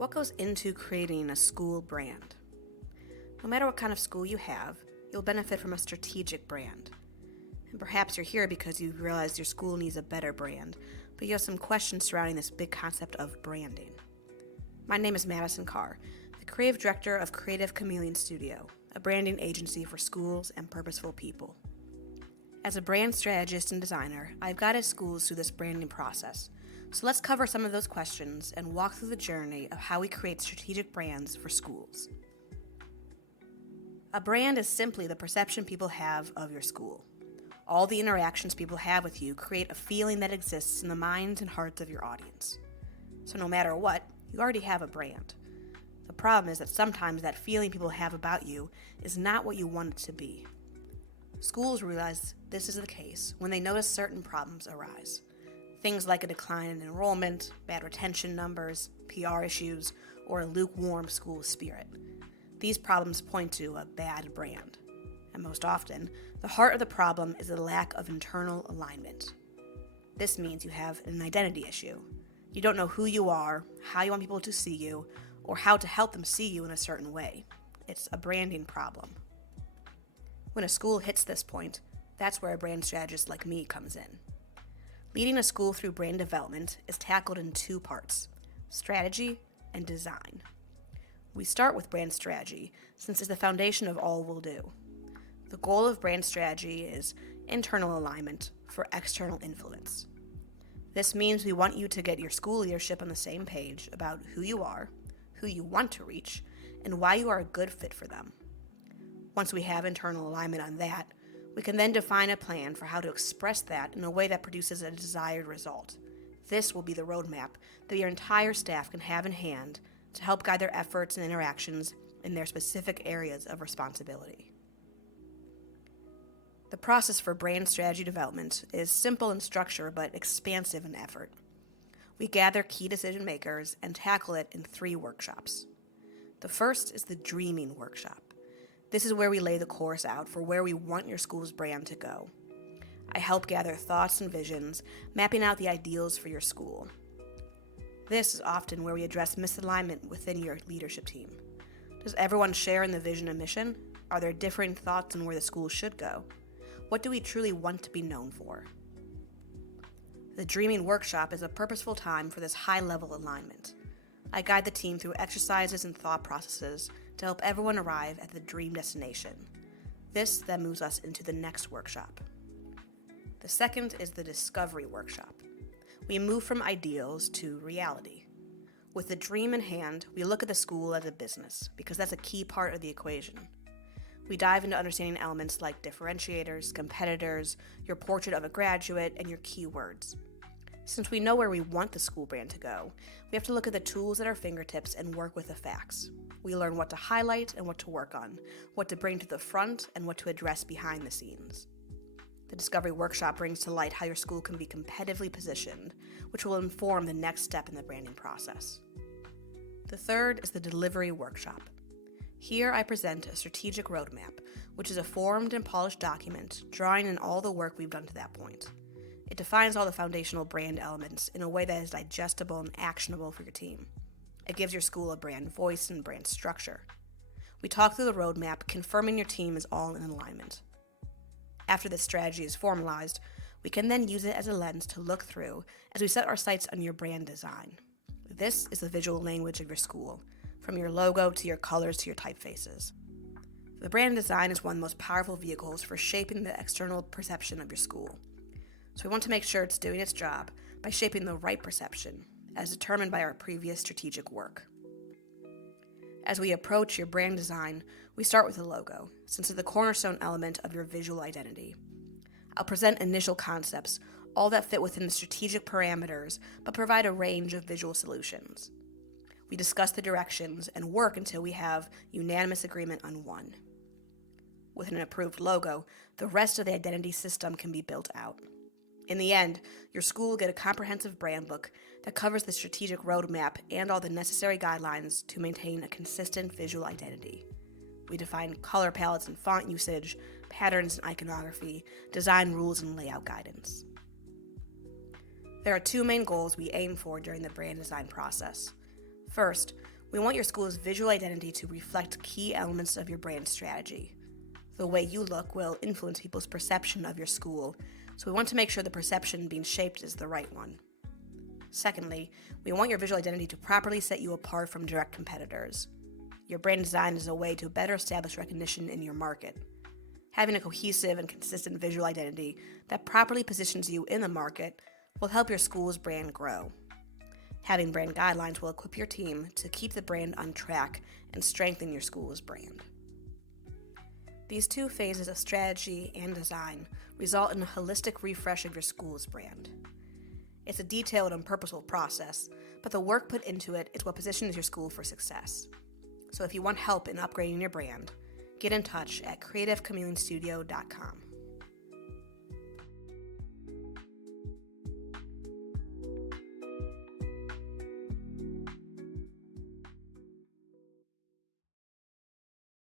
What goes into creating a school brand? No matter what kind of school you have, you'll benefit from a strategic brand. And perhaps you're here because you realize your school needs a better brand, but you have some questions surrounding this big concept of branding. My name is Madison Carr, the creative director of Chameleon Studio, a branding agency for schools and purposeful people. As a brand strategist and designer, I've guided schools through this branding process. So let's cover some of those questions and walk through the journey of how we create strategic brands for schools. A brand is simply the perception people have of your school. All the interactions people have with you create a feeling that exists in the minds and hearts of your audience. So no matter what, you already have a brand. The problem is that sometimes that feeling people have about you is not what you want it to be. Schools realize this is the case when they notice certain problems arise. Things like a decline in enrollment, bad retention numbers, PR issues, or a lukewarm school spirit. These problems point to a bad brand. And most often, the heart of the problem is the lack of internal alignment. This means you have an identity issue. You don't know who you are, how you want people to see you, or how to help them see you in a certain way. It's a branding problem. When a school hits this point, that's where a brand strategist like me comes in. Leading a school through brand development is tackled in two parts: strategy and design. We start with brand strategy, since it's the foundation of all we'll do. The goal of brand strategy is internal alignment for external influence. This means we want you to get your school leadership on the same page about who you are, who you want to reach, and why you are a good fit for them. Once we have internal alignment on that, we can then define a plan for how to express that in a way that produces a desired result. This will be the roadmap that your entire staff can have in hand to help guide their efforts and interactions in their specific areas of responsibility. The process for brand strategy development is simple in structure but expansive in effort. We gather key decision makers and tackle it in 3 workshops. The first is the Dreaming Workshop. This is where we lay the course out for where we want your school's brand to go. I help gather thoughts and visions, mapping out the ideals for your school. This is often where we address misalignment within your leadership team. Does everyone share in the vision and mission? Are there differing thoughts on where the school should go? What do we truly want to be known for? The Dreaming Workshop is a purposeful time for this high-level alignment. I guide the team through exercises and thought processes to help everyone arrive at the dream destination. This then moves us into the next workshop. The second is the Discovery Workshop. We move from ideals to reality. With the dream in hand, we look at the school as a business, because that's a key part of the equation. We dive into understanding elements like differentiators, competitors, your portrait of a graduate, and your keywords. Since we know where we want the school brand to go, we have to look at the tools at our fingertips and work with the facts. We learn what to highlight and what to work on, what to bring to the front and what to address behind the scenes. The Discovery Workshop brings to light how your school can be competitively positioned, which will inform the next step in the branding process. The third is the Delivery Workshop. Here I present a strategic roadmap, which is a formed and polished document drawing in all the work we've done to that point. It defines all the foundational brand elements in a way that is digestible and actionable for your team. It gives your school a brand voice and brand structure. We talk through the roadmap, confirming your team is all in alignment. After this strategy is formalized, we can then use it as a lens to look through as we set our sights on your brand design. This is the visual language of your school, from your logo to your colors to your typefaces. The brand design is one of the most powerful vehicles for shaping the external perception of your school. So we want to make sure it's doing its job by shaping the right perception, as determined by our previous strategic work. As we approach your brand design, we start with the logo, since it's the cornerstone element of your visual identity. I'll present initial concepts, all that fit within the strategic parameters, but provide a range of visual solutions. We discuss the directions and work until we have unanimous agreement on one. With an approved logo, the rest of the identity system can be built out. In the end, your school will get a comprehensive brand book that covers the strategic roadmap and all the necessary guidelines to maintain a consistent visual identity. We define color palettes and font usage, patterns and iconography, design rules and layout guidance. There are 2 main goals we aim for during the brand design process. First, We want your school's visual identity to reflect key elements of your brand strategy. The way you look will influence people's perception of your school, so we want to make sure the perception being shaped is the right one. Secondly, we want your visual identity to properly set you apart from direct competitors. Your brand design is a way to better establish recognition in your market. Having a cohesive and consistent visual identity that properly positions you in the market will help your school's brand grow. Having brand guidelines will equip your team to keep the brand on track and strengthen your school's brand. These two phases of strategy and design result in a holistic refresh of your school's brand. It's a detailed and purposeful process, but the work put into it is what positions your school for success. So if you want help in upgrading your brand, get in touch at creativechameleonstudio.com.